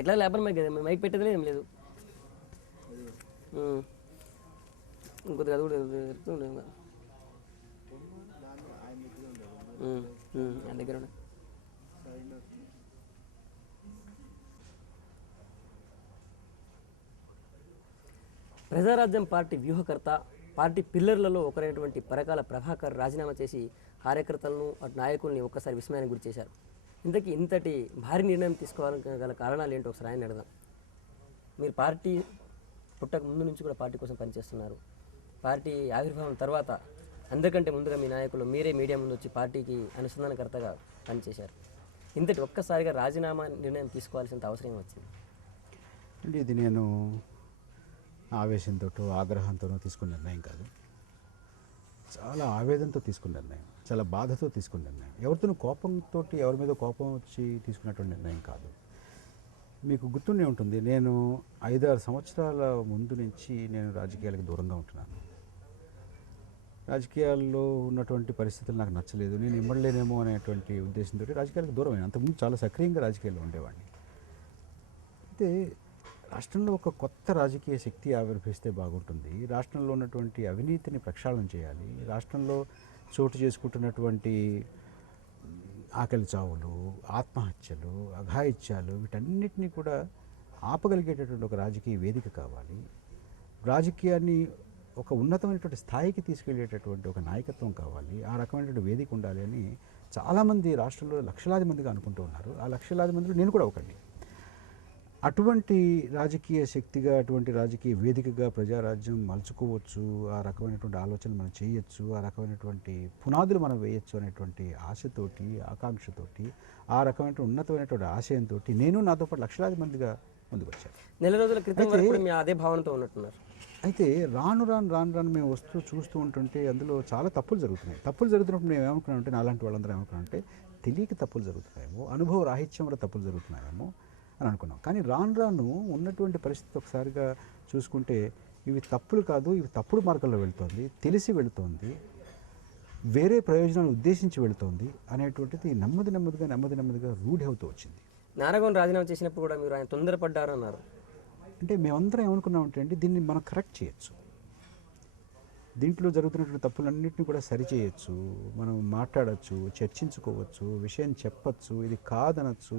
ఎట్లా labour mic కదా mic పెట్టేది ఏం లేదు. ఇంకొద్ది అది కూడా చెప్తుండే ఆయన దగ్గర ఉండే. ప్రజారాజ్యం పార్టీ వ్యూహకర్త, పార్టీ పిల్లర్లలో ఒకరైనటువంటి పరకాల ప్రభాకర్ రాజీనామా చేసి కార్యకర్తలను అటు నాయకుల్ని ఒక్కసారి విస్మయానికి గురి చేశారు. ఇంతటి భారీ నిర్ణయం తీసుకోవాలని గల కారణాలు ఏంటో ఒకసారి ఆయన అడదాం. మీరు పార్టీ పుట్టక ముందు నుంచి కూడా పార్టీ కోసం పనిచేస్తున్నారు. పార్టీ ఆవిర్భావం తర్వాత అందరికంటే ముందుగా మీ నాయకులు మీరే మీడియా ముందు వచ్చి పార్టీకి అనుసంధానకర్తగా పనిచేశారు. ఇంతటి ఒక్కసారిగా రాజీనామా నిర్ణయం తీసుకోవాల్సినంత అవసరం వచ్చింది అంటే ఇది నేను ఆవేశంతో ఆగ్రహంతోనో తీసుకున్న నిర్ణయం కాదు. చాలా ఆవేదనతో తీసుకున్న నిర్ణయం, చాలా బాధతో తీసుకున్న నిర్ణయం. ఎవరితోనూ కోపంతో, ఎవరి మీద కోపం వచ్చి తీసుకున్నటువంటి నిర్ణయం కాదు. మీకు గుర్తుండే ఉంటుంది, నేను 5-6 సంవత్సరాల ముందు నుంచి నేను రాజకీయాలకు దూరంగా ఉంటున్నాను. రాజకీయాల్లో ఉన్నటువంటి పరిస్థితులు నాకు నచ్చలేదు, నేను ఇమ్మడలేనేమో అనేటువంటి ఉద్దేశంతో రాజకీయాలకు దూరమైన. అంతకుముందు చాలా సక్రియంగా రాజకీయాల్లో ఉండేవాడిని. అయితే రాష్ట్రంలో ఒక కొత్త రాజకీయ శక్తి ఆవిర్భవిస్తే బాగుంటుంది. రాష్ట్రంలో ఉన్నటువంటి అవినీతిని ప్రక్షాళన చేయాలి. రాష్ట్రంలో చోటు చేసుకుంటున్నటువంటి ఆకలి చావులు, ఆత్మహత్యలు, అఘాయిత్యాలు వీటన్నిటినీ కూడా ఆపగలిగేటటువంటి ఒక రాజకీయ వేదిక కావాలి. రాజకీయాన్ని ఒక ఉన్నతమైనటువంటి స్థాయికి తీసుకెళ్లేటటువంటి ఒక నాయకత్వం కావాలి. ఆ రకమైనటువంటి వేదిక ఉండాలి అని చాలామంది రాష్ట్రంలో లక్షలాది మందిగా అనుకుంటూ ఉన్నారు. ఆ లక్షలాది మందిలో నేను కూడా ఒకటి. అటువంటి రాజకీయ శక్తిగా, అటువంటి రాజకీయ వేదికగా ప్రజారాజ్యం మలుచుకోవచ్చు, ఆ రకమైనటువంటి ఆలోచనలు మనం చేయొచ్చు, ఆ రకమైనటువంటి పునాదులు మనం వేయచ్చు అనేటువంటి ఆశతోటి, ఆకాంక్షతోటి, ఆ రకమైనటువంటి ఉన్నతమైనటువంటి ఆశయంతో నేను నాతో పాటు లక్షలాది మందిగా ముందుకు వచ్చాను. నెల రోజుల క్రితం అదే భావనతో ఉన్నట్టున్నారు. అయితే రాను మేము వస్తూ చూస్తూ ఉంటుంటే అందులో చాలా తప్పులు జరుగుతున్నాయి. తప్పులు జరుగుతున్నప్పుడు మేము ఏమనుకున్నామంటే, నాలాంటి వాళ్ళందరూ ఏమనుకున్నామంటే తెలియక తప్పులు జరుగుతున్నాయేమో, అనుభవ రాహిత్యం వల్ల తప్పులు జరుగుతున్నాయేమో అని అనుకున్నాం. కానీ రాను ఉన్నటువంటి పరిస్థితి ఒకసారిగా చూసుకుంటే ఇవి తప్పులు కాదు, ఇవి తప్పుడు మార్గంలో వెళుతోంది, తెలిసి వెళుతోంది, వేరే ప్రయోజనాలు ఉద్దేశించి వెళుతోంది అనేటువంటిది నెమ్మదిగా రూఢి అవుతూ వచ్చింది. నారాయణ రాజీనామా చేసినప్పుడు కూడా మీరు ఆయన తొందరపడ్డారు అన్నారు. అంటే మేమందరం ఏమనుకున్నామంటే అండి, దీన్ని మనం కరెక్ట్ చేయొచ్చు, దీంట్లో జరుగుతున్నటువంటి తప్పులన్నింటినీ కూడా సరిచేయచ్చు, మనం మాట్లాడచ్చు, చర్చించుకోవచ్చు, విషయం చెప్పచ్చు, ఇది కాదనొచ్చు,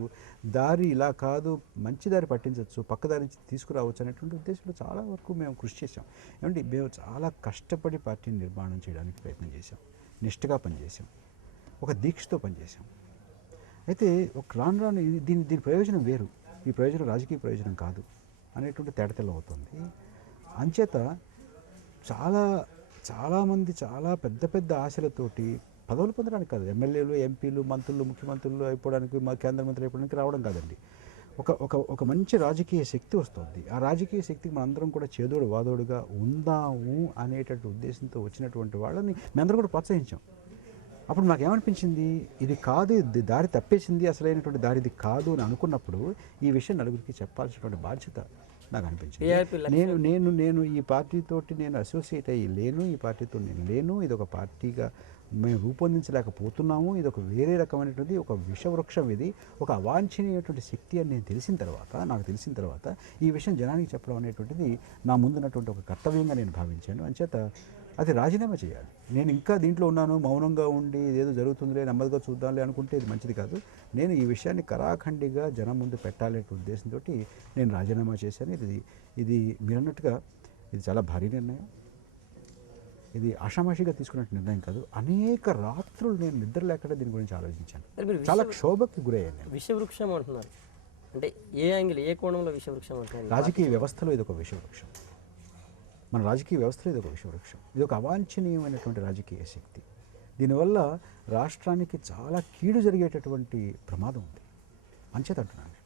దారి ఇలా కాదు మంచి దారి పట్టించవచ్చు, పక్కదారి నుంచి తీసుకురావచ్చు అనేటువంటి ఉద్దేశంలో చాలా వరకు మేము కృషి చేసాం. ఏమంటే మేము చాలా కష్టపడి పార్టీని నిర్మాణం చేయడానికి ప్రయత్నం చేశాం, నిష్ఠగా పనిచేసాం, ఒక దీక్షతో పనిచేసాం. అయితే ఒక రాను దీని ప్రయోజనం వేరు, ఈ ప్రయోజనం రాజకీయ ప్రయోజనం కాదు అనేటువంటి తేటతెల్లం అవుతుంది. అంచేత చాలామంది చాలా పెద్ద ఆశలతోటి పదవులు పొందడానికి కాదు, ఎమ్మెల్యేలు, ఎంపీలు, మంత్రులు, ముఖ్యమంత్రులు అయిపోవడానికి, మా కేంద్ర మంత్రులు అయిపోవడానికి రావడం కాదండి. ఒక మంచి రాజకీయ శక్తి వస్తుంది. ఆ రాజకీయ శక్తికి మనందరం కూడా చేదోడు వాదోడుగా ఉందాము అనేటటువంటి ఉద్దేశంతో వచ్చినటువంటి వాళ్ళని మేమందరం కూడా ప్రోత్సహించాం. అప్పుడు మాకేమనిపించింది, ఇది కాదు, ఇది దారి తప్పేసింది, అసలైనటువంటి దారి ఇది కాదు అని అనుకున్నప్పుడు ఈ విషయం నలుగురికి చెప్పాల్సినటువంటి బాధ్యత నాకు అనిపించింది. నేను ఈ పార్టీతోటి నేను అసోసియేట్ అయ్యి లేను, ఈ పార్టీతో నేను లేను, ఇది ఒక పార్టీగా మేము రూపొందించలేకపోతున్నాము, ఇది ఒక వేరే రకమైనటువంటి ఒక విషవృక్షం, ఇది ఒక అవాంఛనీయటువంటి శక్తి అని నాకు తెలిసిన తర్వాత ఈ విషయం జనానికి చెప్పడం అనేటువంటిది నా ముందున్నటువంటి ఒక కర్తవ్యంగా నేను భావించాను. అంచేత అది రాజీనామా చేయాలి. నేను ఇంకా దీంట్లో ఉన్నాను, మౌనంగా ఉండి ఇదేదో జరుగుతుందిలే, నెమ్మదిగా చూద్దాంలే అనుకుంటే ఇది మంచిది కాదు. నేను ఈ విషయాన్ని కరాఖండిగా జనం ముందు పెట్టాలనే ఉద్దేశంతో నేను రాజీనామా చేశాను. ఇది మీరన్నట్టుగా ఇది చాలా భారీ నిర్ణయం, ఇది ఆషామాషిగా తీసుకున్న నిర్ణయం కాదు. అనేక రాత్రులు నేను నిద్ర లేకుండా దీని గురించి ఆలోచించాను, చాలా క్షోభకి గురయ్యాను. విషవృక్షం అంటున్నారు అంటే ఏ యాంగిల్, ఏ కోణంలో విషవృక్షం అంటున్నారు? రాజకీయ వ్యవస్థలో ఇది ఒక విషవృక్షం, మన రాజకీయ వ్యవస్థలో ఇది ఒక విషవృక్షం, ఇది ఒక అవాంఛనీయమైనటువంటి రాజకీయ శక్తి. దీనివల్ల రాష్ట్రానికి చాలా కీడు జరిగేటటువంటి ప్రమాదం ఉంది. అంచేత అంటున్నాను,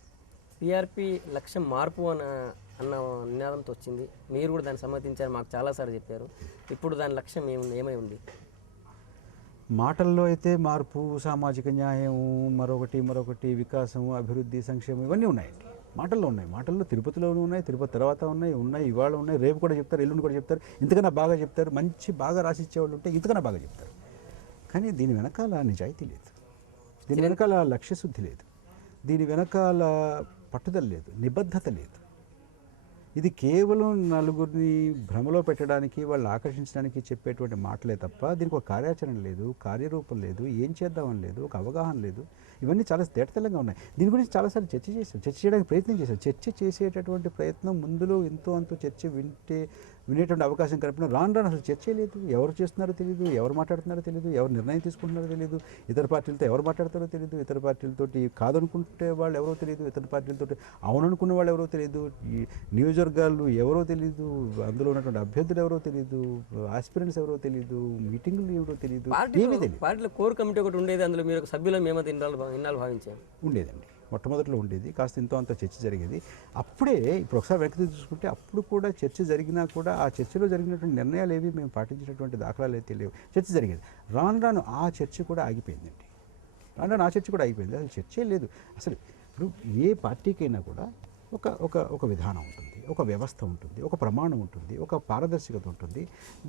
టీఆర్పీ లక్ష్యం మార్పు అన్న నినాదంతో వచ్చింది. మీరు కూడా దాన్ని సమ్మతించారు, మాకు చాలాసార్లు చెప్పారు. ఇప్పుడు దాని లక్ష్యం ఏమై ఉంది? మాటల్లో అయితే మార్పు, సామాజిక న్యాయం, మరొకటి వికాసం, అభివృద్ధి, సంక్షేమం ఇవన్నీ ఉన్నాయండి. మాటల్లో తిరుపతిలోనూ ఉన్నాయి, తిరుపతి తర్వాత ఉన్నాయి, ఇవాళ ఉన్నాయి, రేపు కూడా చెప్తారు, ఎల్లుండి కూడా చెప్తారు, ఇంతకన్నా బాగా చెప్తారు, బాగా రాసిచ్చేవాళ్ళు ఉంటే ఇంతకన్నా బాగా చెప్తారు. కానీ దీని వెనకాల నిజాయితీ లేదు, దీని వెనకాల లక్ష్యశుద్ధి లేదు, దీని వెనకాల పట్టుదల లేదు, నిబద్ధత లేదు. ఇది కేవలం నలుగురిని భ్రమలో పెట్టడానికి, వాళ్ళు ఆకర్షించడానికి చెప్పేటువంటి మాటలే తప్ప దీనికి ఒక కార్యాచరణ లేదు, కార్యరూపం లేదు, ఏం చేద్దామని లేదు, ఒక అవగాహన లేదు. ఇవన్నీ చాలా తేటతెల్లంగా ఉన్నాయి. దీని గురించి చాలాసార్లు చర్చ చేయడానికి ప్రయత్నం చేశాం. చర్చ చేసేటటువంటి ప్రయత్నం ముందులో ఎంతో అంతో చర్చ వినేటువంటి అవకాశం కనిపిన రాను అసలు చర్చే లేదు. ఎవరు చేస్తున్నారో తెలియదు, ఎవరు మాట్లాడుతున్నారో తెలియదు, ఎవరు నిర్ణయం తీసుకుంటున్నారో తెలియదు, ఇతర పార్టీలతో ఎవరు మాట్లాడతారో తెలియదు, ఇతర పార్టీలతోటి కాదనుకుంటే వాళ్ళు ఎవరో తెలియదు, ఇతర పార్టీలతో అవుననుకున్న వాళ్ళు ఎవరో తెలియదు, ఈ నియోజకవర్గాలు ఎవరో తెలియదు, అందులో ఉన్నటువంటి అభ్యర్థులు ఎవరో తెలియదు, ఆస్పిరెంట్స్ ఎవరో తెలియదు, మీటింగులు ఎవరో తెలియదు, ఏమీ తెలియదు. పార్టీలో కోర్ కమిటీ ఒకటి ఉండేది, అందులో మీరు ఒక సభ్యులు మేమైతే ఇన్నాళ్ళు భావించాం. ఉండేదండి, మొట్టమొదటిలో ఉండేది. కాస్త ఇంతో అంత చర్చ జరిగేది. అప్పుడే ఇప్పుడు ఒకసారి వెనక్కి చూసుకుంటే అప్పుడు కూడా చర్చ జరిగినా కూడా ఆ చర్చలో జరిగినటువంటి నిర్ణయాలు ఏవి మేము పాటించినటువంటి దాఖలాలు అయితే లేవు. చర్చ జరిగేది. రాను ఆ చర్చ కూడా ఆగిపోయిందండి. రాను ఆ చర్చ కూడా ఆగిపోయింది. అసలు చర్చే లేదు. అసలు ఇప్పుడు ఏ పార్టీకైనా కూడా ఒక ఒక ఒక విధానం ఉంటుంది, ఒక వ్యవస్థ ఉంటుంది, ఒక ప్రమాణం ఉంటుంది, ఒక పారదర్శకత ఉంటుంది.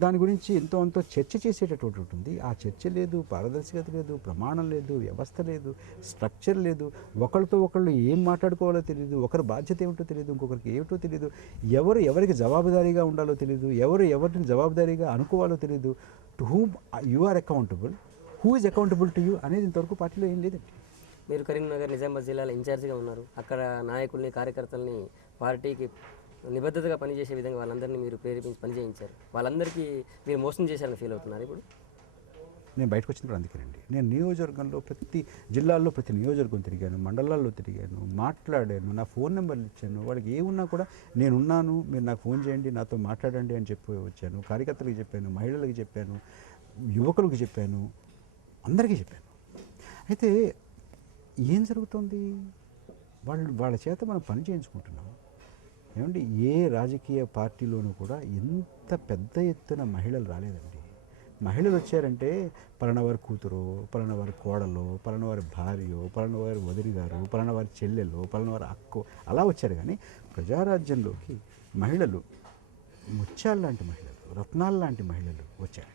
దాని గురించి ఎంతో అంతో చర్చ చేసేటటువంటి ఉంటుంది. ఆ చర్చ లేదు, పారదర్శకత లేదు, ప్రమాణం లేదు, వ్యవస్థ లేదు, స్ట్రక్చర్ లేదు. ఒకరితో ఒకళ్ళు ఏం మాట్లాడుకోవాలో తెలియదు, ఒకరి బాధ్యత ఏమిటో తెలియదు, ఇంకొకరికి ఏమిటో తెలియదు, ఎవరికి జవాబుదారీగా ఉండాలో తెలియదు, ఎవరిని జవాబుదారీగా అనుకోవాలో తెలియదు. To whom you are accountable, who is accountable to you అనేది ఇంతవరకు పార్టీలో ఏం లేదండి. మీరు కరీంనగర్ నిజామాబాద్ జిల్లాలో ఇన్ఛార్జిగా ఉన్నారు. అక్కడ నాయకుల్ని, కార్యకర్తల్ని పార్టీకి నిబద్ధతగా పనిచేసే విధంగా వాళ్ళందరినీ మీరు ప్రేరేపించి పనిచేయించారు. వాళ్ళందరికీ మీరు మోసం చేశారని ఫీల్ అవుతున్నారు ఇప్పుడు? నేను బయటకు వచ్చినప్పుడు అందుకేనండి. నేను నియోజకవర్గంలో ప్రతి జిల్లాల్లో ప్రతి నియోజకవర్గం తిరిగాను, మండలాల్లో తిరిగాను, మాట్లాడాను, నా ఫోన్ నెంబర్లు ఇచ్చాను. వాళ్ళకి ఏమున్నా కూడా నేనున్నాను, మీరు నాకు ఫోన్ చేయండి, నాతో మాట్లాడండి అని చెప్పి వచ్చాను. కార్యకర్తలకు చెప్పాను, మహిళలకు చెప్పాను, యువకులకు చెప్పాను, అందరికీ చెప్పాను. అయితే ఏం జరుగుతుంది? వాళ్ళ చేత మనం పని చేయించుకుంటున్నాం. ఏమండి, ఏ రాజకీయ పార్టీలోనూ కూడా ఇంత పెద్ద ఎత్తున మహిళలు రాలేదండి. మహిళలు వచ్చారంటే పలానావారి కూతురు, పలానావారి కోడలో, పలానావారి భార్యో, పలానావారి వదిలి గారు, పలానావారి చెల్లెలు, పలానావారి అక్కో అలా వచ్చారు. కానీ ప్రజారాజ్యంలోకి మహిళలు, ముత్యాలు లాంటి మహిళలు, రత్నాలు లాంటి మహిళలు వచ్చారండి.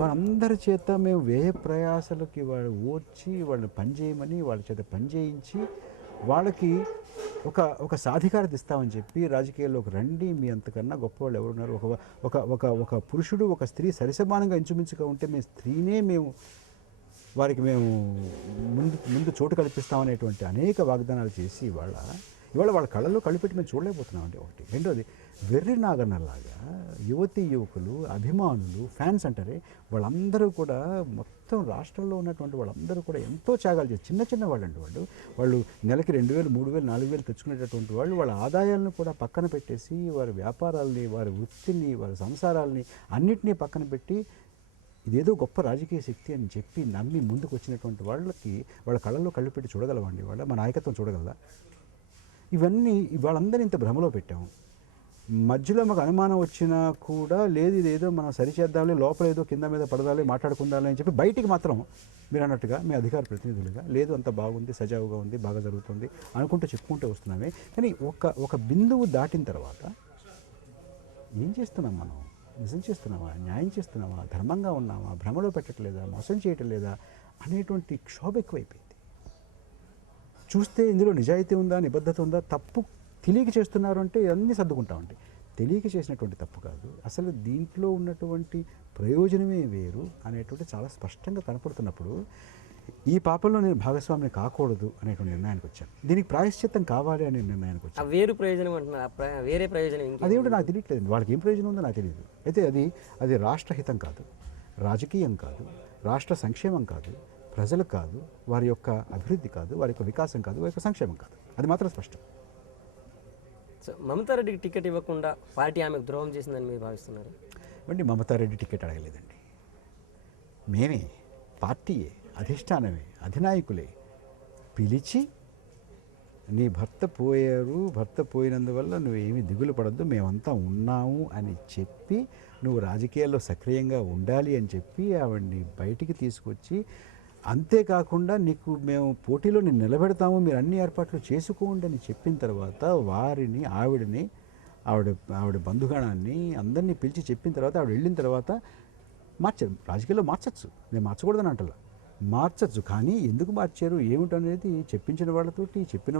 వాళ్ళందరి చేత మేము వ్యయ ప్రయాసలకి వాళ్ళు ఓర్చి వాళ్ళని పనిచేయమని వాళ్ళ చేత పనిచేయించి వాళ్ళకి ఒక సాధికారత ఇస్తామని చెప్పి రాజకీయాల్లోకి రండి, మీ అంతకన్నా గొప్పవాళ్ళు ఎవరున్నారు, ఒక పురుషుడు ఒక స్త్రీ సరిసమానంగా ఇంచుమించుగా ఉంటే మేము స్త్రీనే వారికి మేము ముందు చోటు కల్పిస్తామనేటువంటి అనేక వాగ్దానాలు చేసి ఇవాళ వాళ్ళ కళ్ళల్లో కళ్ళు పెట్టి మేము చూడలేకపోతున్నామండి. ఒకటి. రెండోది, వెర్రి నాగన్నలాగా యువతీ యువకులు, అభిమానులు, ఫ్యాన్స్ అంటారే, వాళ్ళందరూ కూడా మొత్తం రాష్ట్రంలో ఉన్నటువంటి వాళ్ళందరూ కూడా ఎంతో త్యాగాలు చేసి చిన్న వాళ్ళండి వాళ్ళు నెలకి 2,000, 3,000, 4,000 తెచ్చుకునేటటువంటి వాళ్ళు వాళ్ళ ఆదాయాలను కూడా పక్కన పెట్టేసి వారి వ్యాపారాలని, వారి వృత్తిని, వారి సంసారాలని అన్నిటినీ పక్కన పెట్టి ఇదేదో గొప్ప రాజకీయ శక్తి అని చెప్పి నమ్మి ముందుకు వచ్చినటువంటి వాళ్ళకి వాళ్ళ కళ్ళల్లో కళ్ళు పెట్టి చూడగలవండి. మా నాయకత్వం చూడగలదా? ఇవన్నీ వాళ్ళందరూ ఇంత భ్రమలో పెట్టాము. మధ్యలో మాకు అనుమానం వచ్చినా కూడా లేదు, ఇదేదో మనం సరిచేద్దాంలే, లోపల ఏదో కింద మీద పడదాలే, మాట్లాడుకుందాలే అని చెప్పి బయటికి మాత్రం మీరు అన్నట్టుగా మీ అధికార ప్రతినిధులుగా లేదు, అంత బాగుంది, సజావుగా ఉంది, బాగా జరుగుతుంది అనుకుంటూ చెప్పుకుంటూ వస్తున్నామే. కానీ ఒక బిందువు దాటిన తర్వాత ఏం చేస్తున్నాం మనం? నిజం చేస్తున్నామా, న్యాయం చేస్తున్నామా, ధర్మంగా ఉన్నామా, భ్రమలో పెట్టట్లేదా, మోసం చేయటం లేదా అనేటువంటి క్షోభ ఎక్కువైపోయింది. చూస్తే ఇందులో నిజాయితీ ఉందా, నిబద్ధత ఉందా, తప్పు తెలియక చేస్తున్నారు అంటే అన్నీ సర్దుకుంటామండి. తెలియక చేసినటువంటి తప్పు కాదు, అసలు దీంట్లో ఉన్నటువంటి ప్రయోజనమే వేరు అనేటువంటి చాలా స్పష్టంగా కనపడుతున్నప్పుడు ఈ పాపంలో నేను భాగస్వామిని కాకూడదు అనేటువంటి నిర్ణయానికి వచ్చాను. దీనికి ప్రాయశ్చిత్తం కావాలి అనే నిర్ణయానికి వచ్చాను. వేరు ప్రయోజనం అంటున్నారు, వేరే ప్రయోజనం అదేమిటో నాకు తెలియట్లేదు. వాళ్ళకి ఏం ప్రయోజనం ఉందో నాకు తెలియదు. అయితే అది రాష్ట్రహితం కాదు, రాజకీయం కాదు, రాష్ట్ర సంక్షేమం కాదు, ప్రజలు కాదు, వారి యొక్క అభివృద్ధి కాదు, వారి యొక్క వికాసం కాదు, వారి యొక్క సంక్షేమం కాదు. అది మాత్రం స్పష్టం. సో మమతారెడ్డికి టికెట్ ఇవ్వకుండా పార్టీ ఆమెకు ద్రోహం చేసిందని మీరు భావిస్తున్నారు? అంటే మమతారెడ్డి టికెట్ అడగలేదండి. మేమే, పార్టీయే, అధిష్టానమే, అధినాయకులే పిలిచి నీ భర్త పోయినందువల్ల నువ్వేమీ దిగులు పడద్దు, మేమంతా ఉన్నాము అని చెప్పి నువ్వు రాజకీయాల్లో సక్రియంగా ఉండాలి అని చెప్పి ఆవిడ్ని బయటికి తీసుకొచ్చి, అంతేకాకుండా నీకు మేము పోటీలో నేను నిలబెడతాము, మీరు అన్ని ఏర్పాట్లు చేసుకోండి అని చెప్పిన తర్వాత వారిని ఆవిడ బంధుగణాన్ని అందరినీ పిలిచి చెప్పిన తర్వాత ఆవిడ వెళ్ళిన తర్వాత మార్చారు. రాజకీయాల్లో మార్చచ్చు, నేను మార్చకూడదని అంటలా, మార్చచ్చు. కానీ ఎందుకు మార్చారు ఏమిటనేది చెప్పించిన వాళ్ళతోటి చెప్పిన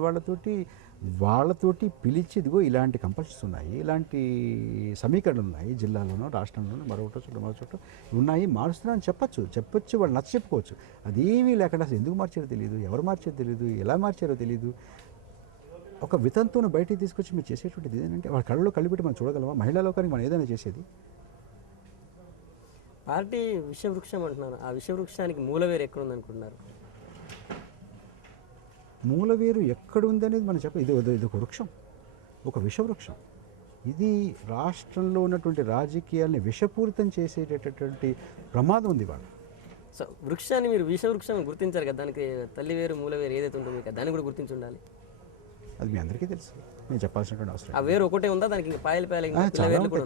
వాళ్ళతోటి పిలిచి ఇదిగో ఇలాంటి కంపల్షన్స్ ఉన్నాయి, ఇలాంటి సమీకరణలు ఉన్నాయి జిల్లాలోనో రాష్ట్రంలోనో మరో చోట ఉన్నాయి, మారుస్తున్నారని చెప్పచ్చు, వాళ్ళు నచ్చ చెప్పుకోవచ్చు. అదేమీ లేకుండా అసలు ఎందుకు మార్చారో తెలియదు, ఎవరు మార్చారో తెలియదు, ఎలా మార్చారో తెలియదు. ఒక వితంతువును బయటికి తీసుకొచ్చి మీరు చేసేటువంటిది ఏంటంటే వాళ్ళ కళ్ళలో కళ్ళు పెట్టి మనం చూడగలమా? మహిళా లోకానికి మనం ఏదైనా చేసేది? పార్టీ విషవృక్షం అంటున్నారు. ఆ విషవృక్షానికి మూలవేరు ఎక్కడ ఉందనుకుంటున్నారు? మూలవేరు ఎక్కడుందనేది మనం ఇది ఒక వృక్షం, ఒక విషవృక్షం. ఇది రాష్ట్రంలో ఉన్నటువంటి రాజకీయాల్ని విషపూరితం చేసేటటువంటి ప్రమాదం ఉంది వాళ్ళు. సో వృక్షాన్ని మీరు విషవృక్షం గుర్తించారు కదా, దానికి తల్లి వేరు మూల వేరు ఏదైతే ఉంటుందో మీకు దాన్ని కూడా గుర్తించి ఉండాలి. అది మీ అందరికీ తెలుసు, నేను చెప్పాల్సినటువంటి అవసరం. ఆ వేరు ఒకటే ఉందా, దానికి ఇంకా పాయలు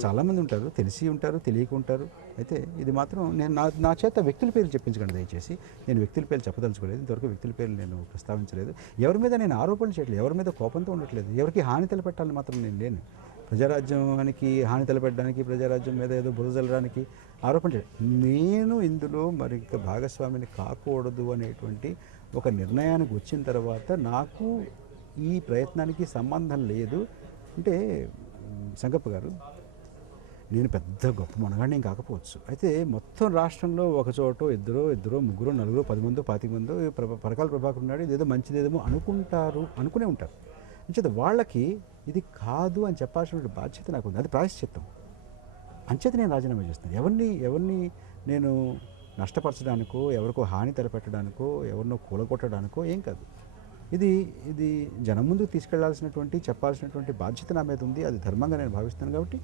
చాలామంది ఉంటారు, తెలిసి ఉంటారు, తెలియక ఉంటారు. అయితే ఇది మాత్రం నేను నా చేత వ్యక్తుల పేర్లు చెప్పించకండి దయచేసి. నేను వ్యక్తుల పేర్లు చెప్పదలుచుకోలేదు, ఇంతవరకు వ్యక్తుల పేర్లు నేను ప్రస్తావించలేదు. ఎవరి మీద నేను ఆరోపణలు చేయట్లేదు, ఎవరి మీద కోపంతో ఉండట్లేదు, ఎవరికి హాని తలపెట్టాలని మాత్రం నేను లేను. ప్రజారాజ్యానికి హాని తలపెట్టడానికి, ప్రజారాజ్యం మీద ఏదో బురద జల్లడానికి ఆరోపణ చేయడం, నేను ఇందులో మరి భాగస్వామిని కాకూడదు అనేటువంటి ఒక నిర్ణయానికి వచ్చిన తర్వాత నాకు ఈ ప్రయత్నానికి సంబంధం లేదు. అంటే సంగప్ప గారు, నేను పెద్ద గొప్ప మనగాడిని కాకపోవచ్చు, అయితే మొత్తం రాష్ట్రంలో ఒక చోట ఇద్దరు ముగ్గురు నలుగురు 10 మందో 25 మందో పరకాల ప్రభాకర్ ఉన్నాడు, ఇదేదో మంచిదేమో అనుకునే ఉంటారు. అంచేత వాళ్ళకి ఇది కాదు అని చెప్పాల్సిన బాధ్యత నాకు ఉంది, అది ప్రాయశ్చిత్తం. అంచేత నేను రాజీనామా చేస్తాను. ఎవరిని నేను నష్టపరచడానికో, ఎవరికో హాని తలపెట్టడానికో, ఎవరినో కూలగొట్టడానికో ఏం కాదు. ఇది జనం ముందుకు తీసుకెళ్లాల్సినటువంటి చెప్పాల్సినటువంటి బాధ్యత నా మీద ఉంది, అది ధర్మంగా నేను భావిస్తాను. కాబట్టి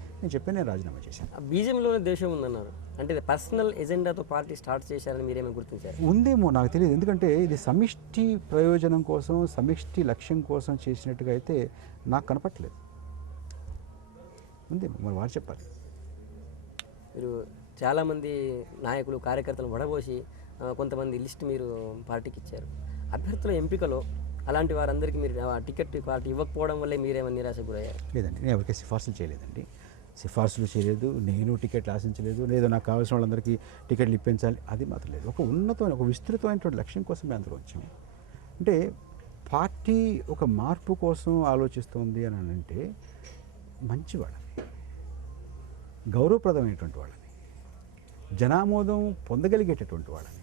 నేను రాజీనామా చేశాను. బీజేపీలోనే దేశం ఉందన్నారు అంటే పర్సనల్ ఎజెండాతో పార్టీ స్టార్ట్ చేశారని మీరేమో గుర్తించారు? ఉందేమో నాకు తెలియదు, ఎందుకంటే ఇది సమిష్టి ప్రయోజనం కోసం, సమిష్టి లక్ష్యం కోసం చేసినట్టుగా అయితే నాకు కనపట్లేదు. ఉందేమో, మరి వారు చెప్పాలి. మీరు చాలామంది నాయకులు కార్యకర్తలను వడబోసి కొంతమంది లిస్ట్ మీరు పార్టీకి ఇచ్చారు. అభ్యర్థుల ఎంపికలో అలాంటి వారందరికీ మీరు టికెట్ పార్టీ ఇవ్వకపోవడం వల్లే మీరేమైనా నిరాశకు గురయ్యారు? లేదండి, నేను ఎవరికి సిఫార్సులు చేయలేదు. నేను టికెట్లు ఆశించలేదు, లేదు నాకు కావాల్సిన వాళ్ళందరికీ టికెట్లు ఇప్పించాలి, అది మాత్రం లేదు. ఒక విస్తృతమైనటువంటి లక్ష్యం కోసం మేము అందరూ వచ్చాము. అంటే పార్టీ ఒక మార్పు కోసం ఆలోచిస్తుంది అని అంటే మంచి వాళ్ళని, గౌరవప్రదమైనటువంటి వాళ్ళని, జనామోదం పొందగలిగేటటువంటి వాళ్ళని,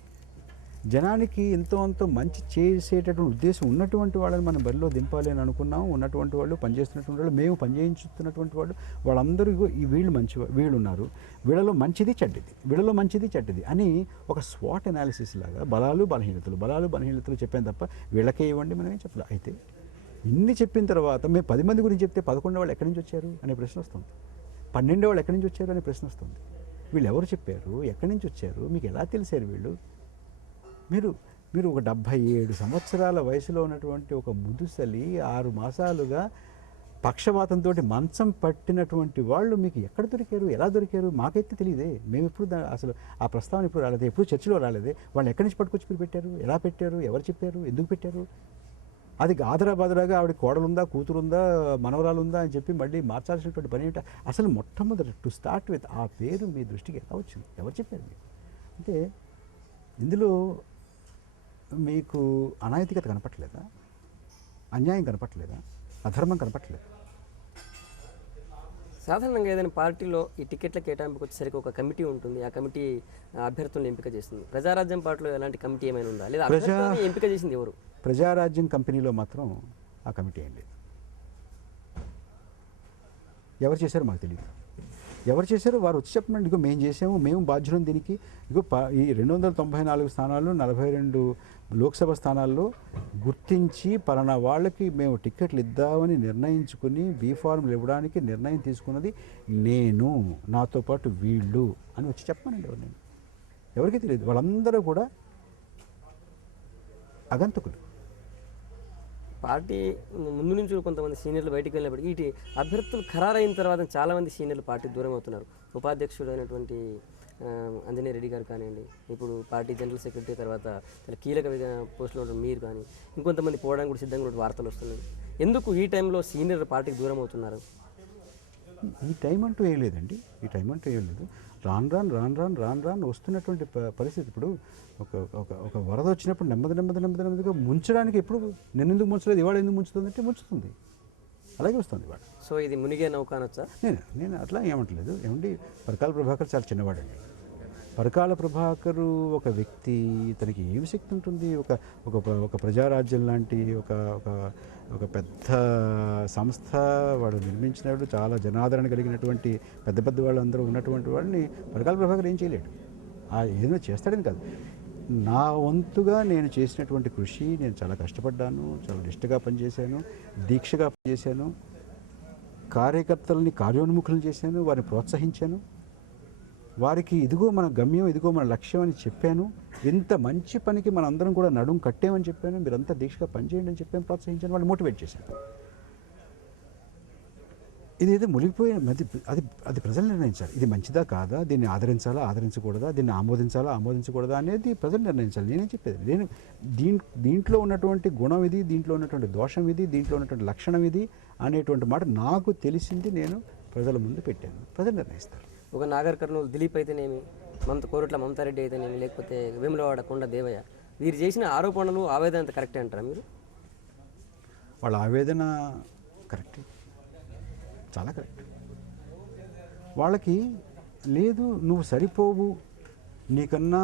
జనానికి ఎంతో మంచి చేసేటటువంటి ఉద్దేశం ఉన్నటువంటి వాళ్ళని మనం బరిలో దింపాలి అని అనుకున్నాం. ఉన్నటువంటి వాళ్ళు, పనిచేస్తున్నటువంటి వాళ్ళు, మేము పనిచేయించుతున్నటువంటి వాళ్ళు, వాళ్ళందరూ వీళ్ళు ఉన్నారు, వీళ్ళలో మంచిది చెడ్డది అని ఒక స్వాట్ అనాలిసిస్ లాగా బలాలు బలహీనతలు చెప్పాను తప్ప వీళ్ళకే ఇవ్వండి మనం ఏం చెప్పలేదు. అయితే ఇన్ని చెప్పిన తర్వాత మేము 10 మంది గురించి చెప్తే 11 వాళ్ళు ఎక్కడి నుంచి వచ్చారు అనే ప్రశ్న వస్తుంది, 12 వాళ్ళు ఎక్కడి నుంచి వచ్చారు అనే ప్రశ్న వస్తుంది. వీళ్ళు ఎవరు చెప్పారు, ఎక్కడి నుంచి వచ్చారు, మీకు ఎలా తెలిసారు వీళ్ళు? మీరు ఒక 77 సంవత్సరాల వయసులో ఉన్నటువంటి ఒక ముదుసలి 6 మాసాలుగా పక్షవాతంతో మంచం పట్టినటువంటి వాళ్ళు మీకు ఎక్కడ దొరికారు, ఎలా దొరికారు? మాకైతే తెలియదే. మేము ఎప్పుడు అసలు ఆ ప్రస్తావన ఎప్పుడు రాలేదే, ఎప్పుడు చర్చలో రాలేదే. వాళ్ళు ఎక్కడి నుంచి పట్టుకొచ్చి మీరు పెట్టారు, ఎలా పెట్టారు, ఎవరు చెప్పారు, ఎందుకు పెట్టారు? అది ఆదరాబాదరాగా ఆవిడ కోడలుందా, కూతురుందా, మనవరాలుందా అని చెప్పి మళ్ళీ మార్చాల్సినటువంటి పని ఏంటంటే అసలు మొట్టమొదటి టు స్టార్ట్ విత్ ఆ పేరు మీ దృష్టికి ఎలా వచ్చింది, ఎవరు చెప్పారు మీకు? అంటే ఇందులో మీకు అనైతికత కనపట్లేదా, అన్యాయం కనపట్లేదా, అధర్మం కనపట్లేదు? సాధారణంగా ఏదైనా పార్టీలో ఈ టికెట్ల కేటాయింపుకి వచ్చేసరికి ఒక కమిటీ ఉంటుంది, ఆ కమిటీ అభ్యర్థులను ఎంపిక చేస్తుంది. ప్రజారాజ్యం పార్టీలో ఎలాంటి కమిటీ ఏమైనా ఉందా, లేదా అభ్యర్థులను ఎంపిక చేసింది ఎవరు? ప్రజారాజ్యం కంపెనీలో మాత్రం ఆ కమిటీ ఏం లేదు. ఎవరు చేశారో మాకు తెలియదు. ఎవరు చేశారో వారు వచ్చి చెప్పండి, ఇగో మేము చేసాము, మేము బాధ్యులం దీనికి. ఇగో ఈ 294 స్థానాలు, 42 లోక్సభ స్థానాల్లో గుర్తించి పలానా వాళ్ళకి మేము టికెట్లు ఇద్దామని నిర్ణయించుకుని బీ ఫార్ములు ఇవ్వడానికి నిర్ణయం తీసుకున్నది నేను, నాతో పాటు వీళ్ళు అని వచ్చి చెప్పమనండి. ఎవరికి తెలియదు. వాళ్ళందరూ కూడా అగంతకులు. పార్టీ ముందు నుంచి కొంతమంది సీనియర్లు బయటికి వెళ్ళినప్పటికీ ఇటు అభ్యర్థులు ఖరారైన తర్వాత చాలామంది సీనియర్లు పార్టీ దూరం అవుతున్నారు. ఉపాధ్యక్షుడు అయినటువంటి అంజనీ రెడ్డి గారు కానివ్వండి, ఇప్పుడు పార్టీ జనరల్ సెక్రటరీ తర్వాత చాలా కీలక పోస్టులో ఉన్న మీరు కానీ ఇంకొంతమంది పోవడానికి కూడా సిద్ధంగా ఉన్న వార్తలు వస్తున్నాయి. ఎందుకు ఈ టైంలో సీనియర్ పార్టీకి దూరం అవుతున్నారు? ఈ టైం అంటూ ఏం లేదండి, ఈ టైం అంటూ ఏం లేదు. రాను రాను రాను రాను రాను రాను వస్తున్నటువంటి పరిస్థితి. ఇప్పుడు ఒక ఒక ఒక వరద వచ్చినప్పుడు నెమ్మదిగా ముంచడానికి ఎప్పుడు నిన్నెందుకు ముంచలేదు, ఇవాళ ఎందుకు ముంచుతుంది అంటే ముంచుతుంది, అలాగే వస్తుంది ఇవాళ. సో ఇది మునిగే నౌక అనొచ్చా? నేను అట్లా ఏమంటలేదు. ఏమండి, పరకాల ప్రభాకర్ చాలా చిన్నవాడండి. పరకాల ప్రభాకరు ఒక వ్యక్తి, తనకి ఏమి శక్తి ఉంటుంది? ఒక ఒక ఒక ప్రజారాజ్యం లాంటి ఒక ఒక ఒక పెద్ద సంస్థ వాడు నిర్మించినాడు, చాలా జనాదరణ కలిగినటువంటి పెద్ద వాళ్ళందరూ ఉన్నటువంటి వాడిని పరకాల ప్రభాకర్ ఏం చేయలేడు. ఏదో చేస్తాడని కాదు, నా వంతుగా నేను చేసినటువంటి కృషి, నేను చాలా కష్టపడ్డాను, చాలా నిష్ఠగా పనిచేశాను, దీక్షగా పనిచేశాను, కార్యకర్తలని కార్యోన్ముఖులను చేశాను, వారిని ప్రోత్సహించాను, వారికి ఇదిగో మన గమ్యం, ఇదిగో మన లక్ష్యం అని చెప్పాను. ఇంత మంచి పనికి మన అందరం కూడా నడుం కట్టేమని చెప్పాను, మీరంతా దీక్షగా పనిచేయండి అని చెప్పాను, ప్రోత్సహించాను, వాళ్ళు మోటివేట్ చేశాను. ఇదేదో మునిగిపోయిన అది ప్రజలు నిర్ణయించాలి. ఇది మంచిదా కాదా, దీన్ని ఆదరించాలా ఆదరించకూడదా, దీన్ని ఆమోదించకూడదా అనేది ప్రజలు నిర్ణయించాలి. నేనేం చెప్పేది, నేను దీంట్లో ఉన్నటువంటి గుణం ఇది, దీంట్లో ఉన్నటువంటి దోషం ఇది, దీంట్లో ఉన్నటువంటి లక్షణం ఇది అనేటువంటి మాట నాకు తెలిసింది, నేను ప్రజల ముందు పెట్టాను, ప్రజలు నిర్ణయిస్తారు. ఒక నాగర్ కర్నూలు దిలీప్ అయితేనేమి, కోరుట్ల మమతారెడ్డి అయితేనేమి, లేకపోతే వేములవాడ కొండ దేవయ్య, వీరు చేసిన ఆరోపణలు ఆవేదన అంత కరెక్టే అంటారా మీరు? వాళ్ళ ఆవేదన కరెక్టే, చాలా కరెక్ట్. వాళ్ళకి లేదు, నువ్వు సరిపోవు, నీకన్నా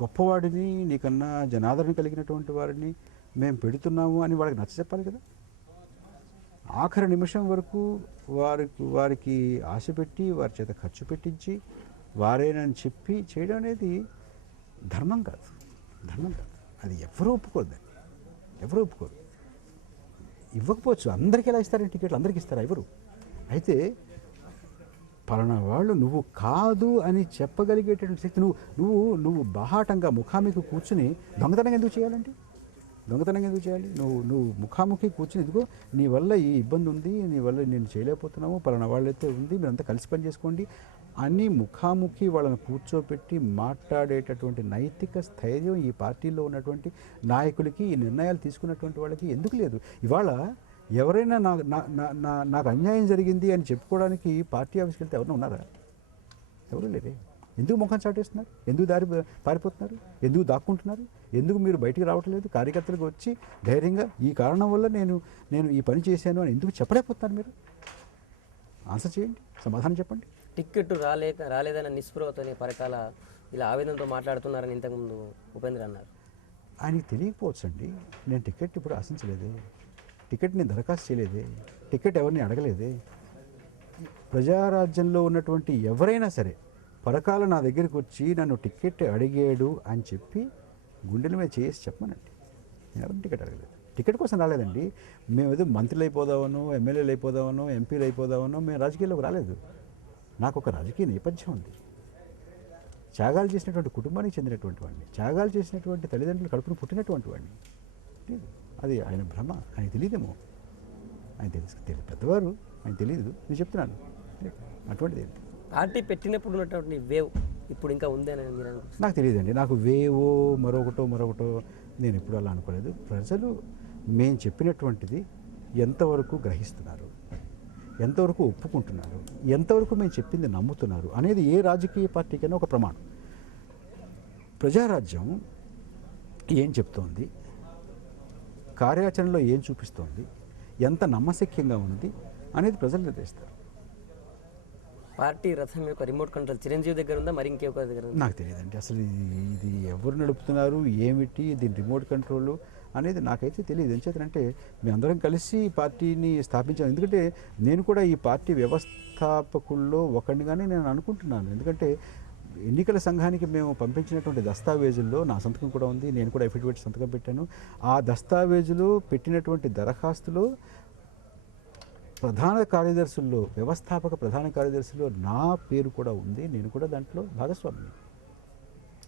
గొప్పవాడిని, నీకన్నా జనాదరణ కలిగినటువంటి వారిని మేము పెడుతున్నాము అని వాళ్ళకి నచ్చ చెప్పాలి కదా. ఆఖరి నిమిషం వరకు వారికి ఆశ పెట్టి, వారి చేత ఖర్చు పెట్టించి, వారేనని చెప్పి చేయడం అనేది ధర్మం కాదు. అది ఎవరు ఒప్పుకోరు, ఎవరు ఒప్పుకోరు. ఇవ్వకపోవచ్చు, అందరికీ ఎలా ఇస్తారంటే టికెట్లు అందరికీ ఇస్తారా? ఎవరు? అయితే పలానా వాళ్ళు నువ్వు కాదు అని చెప్పగలిగేటటువంటి శక్తి నువ్వు బాహాటంగా ముఖాముఖి కూర్చుని దొంగతనంగా ఎందుకు చేయాలండి? నువ్వు ముఖాముఖి కూర్చుని ఇదిగో నీ వల్ల ఈ ఇబ్బంది ఉంది, నీ వల్ల నేను చేయలేకపోతున్నాము, పలానా వాళ్ళైతే ఉంది, మీరంతా కలిసి పని చేసుకోండి అని ముఖాముఖి వాళ్ళని కూర్చోపెట్టి మాట్లాడేటటువంటి నైతిక స్థైర్యం ఈ పార్టీలో ఉన్నటువంటి నాయకులకి, ఈ నిర్ణయాలు తీసుకున్నటువంటి వాళ్ళకి ఎందుకు లేదు? ఇవాళ ఎవరైనా నాకు అన్యాయం జరిగింది అని చెప్పుకోవడానికి పార్టీ ఆఫీస్కి వెళ్తే ఎవరైనా ఉన్నారా? ఎవరు లేరే. ఎందుకు ముఖం చాటేస్తున్నారు? ఎందుకు పారిపోతున్నారు? ఎందుకు దాక్కుంటున్నారు? ఎందుకు మీరు బయటికి రావట్లేదు? కార్యకర్తలకు వచ్చి ధైర్యంగా ఈ కారణం వల్ల నేను ఈ పని చేశాను అని ఎందుకు చెప్పలేకపోతున్నారు? మీరు ఆన్సర్ చేయండి, సమాధానం చెప్పండి. టికెట్ రాలేదన్న నిస్పృహతోనే పరకాల ఇలా ఆవేదనతో మాట్లాడుతున్నారని ఇంతకుముందు ఉపేంద్ర అన్నారు. ఆయనకి తెలియకపోవచ్చు అండి. నేను టికెట్ ఇప్పుడు ఆశించలేదే, టికెట్ నేను దరఖాస్తు చేయలేదే, టికెట్ ఎవరిని అడగలేదే. ప్రజారాజ్యంలో ఉన్నటువంటి ఎవరైనా సరే పరకాల నా దగ్గరికి వచ్చి నన్ను టికెట్ అడిగాడు అని చెప్పి గుండెల మీద చేసి చెప్పమనండి. నేను ఎవరిని టికెట్ అడగలేదు, టికెట్ కోసం రాలేదండి. మేము ఏదో మంత్రులు అయిపోదామనో, ఎమ్మెల్యేలు అయిపోదామనో, ఎంపీలు అయిపోదామనో మేము రాజకీయాల్లోకి రాలేదు. నాకు ఒక రాజకీయ నేపథ్యం ఉంది. త్యాగాలు చేసినటువంటి కుటుంబానికి చెందినటువంటి వాడిని, త్యాగాలు చేసినటువంటి తల్లిదండ్రులు కడుపును పుట్టినటువంటి వాడిని. అది ఆయన భ్రమ, ఆయన తెలియదేమో. ఆయన తెలియదు, పెద్దవారు, ఆయన తెలియదు. నేను చెప్తున్నాను అటువంటిది. పార్టీ పెట్టినప్పుడు ఉన్నటువంటి వేవ్ ఇప్పుడు ఇంకా ఉందని మీరు అనుకుంటున్నారు? నాకు తెలియదండి. నాకు వేవో మరొకటో నేను ఎప్పుడు అలా అనుకోలేదు. ప్రజలు మేము చెప్పినటువంటిది ఎంతవరకు గ్రహిస్తున్నారు, ఎంతవరకు ఒప్పుకుంటున్నారు, ఎంతవరకు మేము చెప్పింది నమ్ముతున్నారు అనేది ఏ రాజకీయ పార్టీకైనా ఒక ప్రమాణం. ప్రజారాజ్యం ఏం చెప్తోంది, కార్యాచరణలో ఏం చూపిస్తోంది, ఎంత నమ్మశక్యంగా ఉంది అనేది ప్రజలు నిర్ణయిస్తారు. పార్టీ రథం యొక్క రిమోట్ కంట్రోల్ చిరంజీవి దగ్గర ఉందా, మరి ఇంకొకరి దగ్గర ఉందా? నాకు తెలియదండి. అసలు ఇది ఎవరు నడుపుతున్నారు, ఏమిటి దీని రిమోట్ కంట్రోల్ అనేది నాకైతే తెలియదు. ఎంచేతంటే మేమందరం కలిసి పార్టీని స్థాపించాను. ఎందుకంటే నేను కూడా ఈ పార్టీ వ్యవస్థాపకుల్లో ఒకటిగానే నేను అనుకుంటున్నాను. ఎందుకంటే ఎన్నికల సంఘానికి మేము పంపించినటువంటి దస్తావేజుల్లో నా సంతకం కూడా ఉంది, నేను కూడా ఎఫిడవిట్ సంతకం పెట్టాను. ఆ దస్తావేజులో పెట్టినటువంటి దరఖాస్తులో ప్రధాన కార్యదర్శుల్లో, వ్యవస్థాపక ప్రధాన కార్యదర్శుల్లో నా పేరు కూడా ఉంది. నేను కూడా దాంట్లో భాగస్వామిని.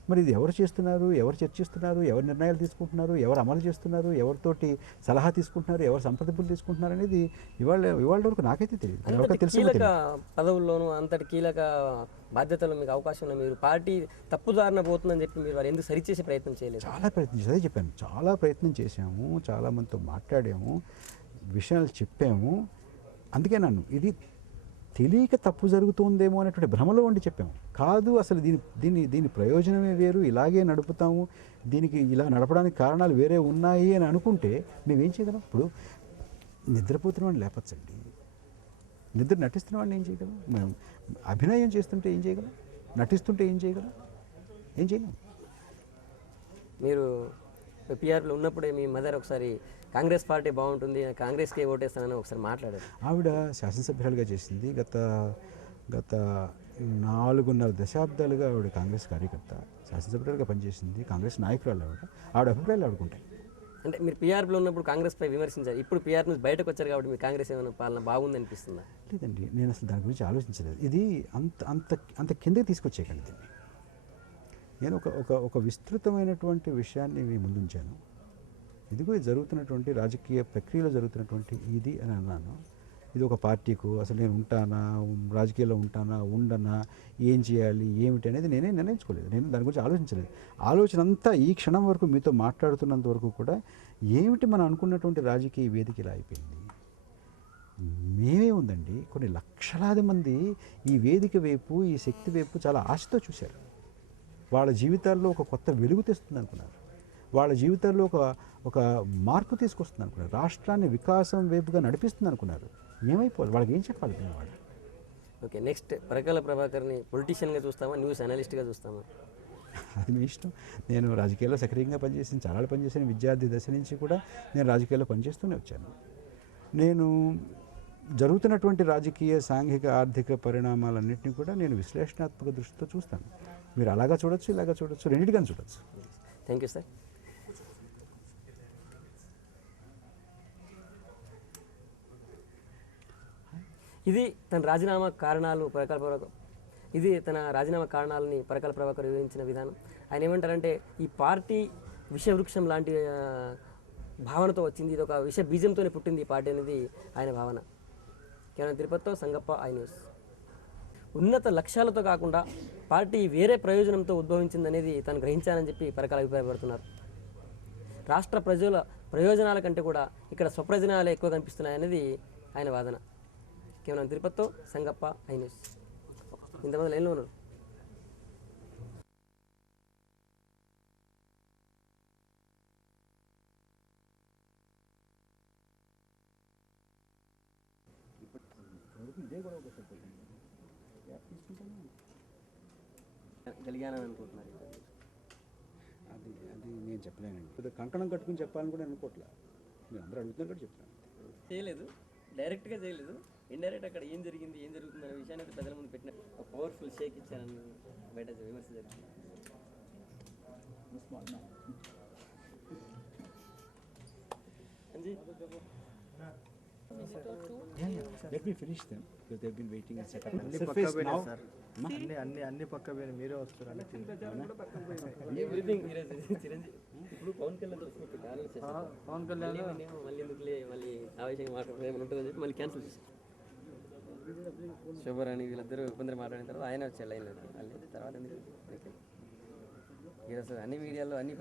మరి ఇది ఎవరు చేస్తున్నారు, ఎవరు చర్చిస్తున్నారు, ఎవరు నిర్ణయాలు తీసుకుంటున్నారు, ఎవరు అమలు చేస్తున్నారు, ఎవరితోటి సలహా తీసుకుంటున్నారు, ఎవరు సంప్రదింపులు తీసుకుంటున్నారు అనేది ఇవాళ వరకు నాకైతే తెలియదు. కీలక పదవుల్లోనూ అంతటి కీలక బాధ్యతలు మీకు అవకాశం ఉన్న మీరు పార్టీ తప్పుదారిన పోతుందని చెప్పి మీరు వారు ఎందుకు సరిచేసే ప్రయత్నం చేయలేదు? చాలా ప్రయత్నం చేసి, అదే చెప్పాను, చాలా ప్రయత్నం చేశాము, చాలామందితో మాట్లాడాము, విషయాలు చెప్పాము. అందుకే నన్ను ఇది తెలియక తప్పు జరుగుతుందేమో అనేటువంటి భ్రమలో ఉండి చెప్పాము. కాదు, అసలు దీని ప్రయోజనమే వేరు, ఇలాగే నడుపుతాము, దీనికి ఇలా నడపడానికి కారణాలు వేరే ఉన్నాయి అని అనుకుంటే మేమేం చేయగలం? ఇప్పుడు నిద్రపోతున్న వాడిని లేపచ్చండి, నిద్ర నటిస్తున్న వాడిని ఏం చేయగలం? మేము అభినయం చేస్తుంటే ఏం చేయగలం? నటిస్తుంటే ఏం చేయగలం? ఏం చేయలేం. మీరు పిఆర్లో ఉన్నప్పుడే మీ మదర్ ఒకసారి కాంగ్రెస్ పార్టీ బాగుంటుంది, కాంగ్రెస్కే ఓటేస్తానని ఒకసారి మాట్లాడారు. ఆవిడ శాసనసభ్యురాలుగా చేసింది. గత 4.5 దశాబ్దాలుగా ఆవిడ కాంగ్రెస్ కార్యకర్త, శాసనసభ్యురాలుగా పనిచేసింది, కాంగ్రెస్ నాయకురాలు. ఆవిడ అభిప్రాయాలు ఆవిడకుంటాయి. అంటే మీరు పీఆర్లో ఉన్నప్పుడు కాంగ్రెస్పై విమర్శించారు, ఇప్పుడు పీఆర్ నుంచి బయటకు వచ్చారు కాబట్టి మీ కాంగ్రెస్ ఏమైనా పాలన బాగుంది అనిపిస్తుందా? లేదండి, నేను అసలు దాని గురించి ఆలోచించలేదు. ఇది అంత కిందకి తీసుకొచ్చేయకండి దీన్ని. నేను ఒక విస్తృతమైనటువంటి విషయాన్ని మీ ముందుంచాను. ఇదిగో జరుగుతున్నటువంటి రాజకీయ ప్రక్రియలో జరుగుతున్నటువంటి ఇది అని అన్నాను. ఇది ఒక పార్టీకు అసలు నేను ఉంటానా, రాజకీయాల్లో ఉంటానా, ఉండనా, ఏం చేయాలి, ఏమిటి అనేది నేనే నిర్ణయించుకోలేదు. నేను దాని గురించి ఆలోచించలేదు. ఆలోచన అంతా ఈ క్షణం వరకు మీతో మాట్లాడుతున్నంత వరకు కూడా ఏమిటి మనం అనుకున్నటువంటి రాజకీయ వేదిక ఇలా అయిపోయింది. మేమే ఉందండి, కొన్ని లక్షలాది మంది ఈ వేదిక వైపు, ఈ శక్తి వైపు చాలా ఆశతో చూశారు. వాళ్ళ జీవితాల్లో ఒక కొత్త వెలుగు తెస్తుంది అనుకున్నారు, వాళ్ళ జీవితాల్లో ఒక మార్పు తీసుకొస్తుంది అనుకున్నారు, రాష్ట్రాన్ని వికాసం వైపుగా నడిపిస్తుంది అనుకున్నారు. ఏమైపోవాలి? వాళ్ళకి ఏం చెప్పాలి వాళ్ళు? ఓకే, నెక్స్ట్ పరకాల ప్రభాకర్ని పొలిటీషియన్గా చూస్తామా, న్యూస్ అనలిస్ట్గా చూస్తామా? అది మీ ఇష్టం. నేను రాజకీయాల్లో సక్రియంగా పనిచేసిన, చాలా పనిచేసిన విద్యార్థి దశ నుంచి కూడా నేను రాజకీయాల్లో పనిచేస్తూనే వచ్చాను. నేను జరుగుతున్నటువంటి రాజకీయ, సాంఘిక, ఆర్థిక పరిణామాలన్నింటినీ కూడా నేను విశ్లేషణాత్మక దృష్టితో చూస్తాను. మీరు అలాగా చూడొచ్చు, ఇలాగా చూడొచ్చు, రెండింటిగానే చూడొచ్చు. Thank you sir. ఇది తన రాజీనామా కారణాలు పరకాల ప్రభాకర్, ఇది తన రాజీనామా కారణాలని పరకాల ప్రభాకర్ వివరించిన విధానం. ఆయన ఏమంటారంటే, ఈ పార్టీ విషవృక్షం లాంటి భావనతో వచ్చింది, ఇది ఒక విష బీజంతోనే పుట్టింది ఈ పార్టీ అనేది ఆయన భావన. కేవలం తిరుపతితో సంగప్ప, ఐ న్యూస్. ఉన్నత లక్ష్యాలతో కాకుండా పార్టీ వేరే ప్రయోజనంతో ఉద్భవించిందనేది తను గ్రహించానని చెప్పి పరకాల అభిప్రాయపడుతున్నారు. రాష్ట్ర ప్రజల ప్రయోజనాల కంటే కూడా ఇక్కడ స్వప్రయోజనాలే ఎక్కువ కనిపిస్తున్నాయనేది ఆయన వాదన. కేవలం తిరుపతితో సంగప్ప, ఐ న్యూస్. ఇంతమంది లైన్లో ఉన్నారు. గలిగానని అనుకుంటున్నారు. అది నేను చెప్పలేనండి. కంకణం కట్టుకుని చెప్పాలని కూడా అనుకోవట్లేదు. నేను అందరూ అడుగుతున్నారు కూడా చెప్తాను. చేయలేదు, డైరెక్ట్గా చేయలేదు, ఇండైరెక్ట్ అక్కడ ఏం జరిగింది, ఏం జరుగుతుంది అనే విషయాన్ని ప్రజల ముందు పెట్టిన ఒక పవర్ఫుల్ షేక్ ఇచ్చారని బయట విమర్శ జరిగింది. Let me finish them because they've been waiting and set up. అన్ని పక్క మీరే వస్తారు. ఎవ్రీథింగ్ చిరంజీవి ఇప్పుడు పవన్ కళ్యాణ్ మళ్ళీ ఎందుకులే, మళ్ళీ ఆవేశంగా మాట్లాడడం ఏమైనా ఉంటుందని చెప్పి మళ్ళీ క్యాన్సిల్ చేశారు. శోభరాణి వీళ్ళిద్దరూ ఇబ్బంది మాట్లాడిన తర్వాత ఆయన వచ్చారు లైన్లో. మళ్ళీ తర్వాత ఎందుకు ఈరోజు అన్ని మీడియాలో అన్ని